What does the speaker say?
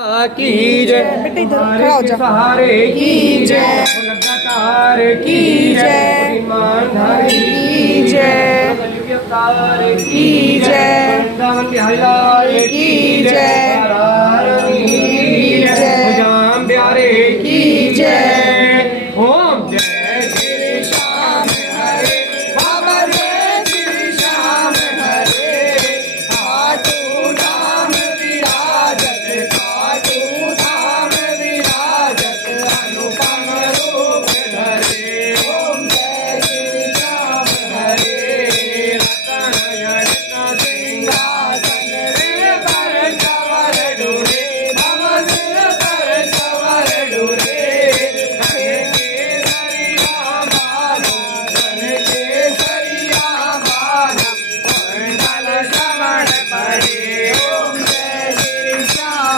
की जय, बेटा इधर खड़ा हो जा। सहारे की जय, लगातार की जय, ईमानदारी की जय, अवतार की जय, वृंदावन बिहारी लाल की जय।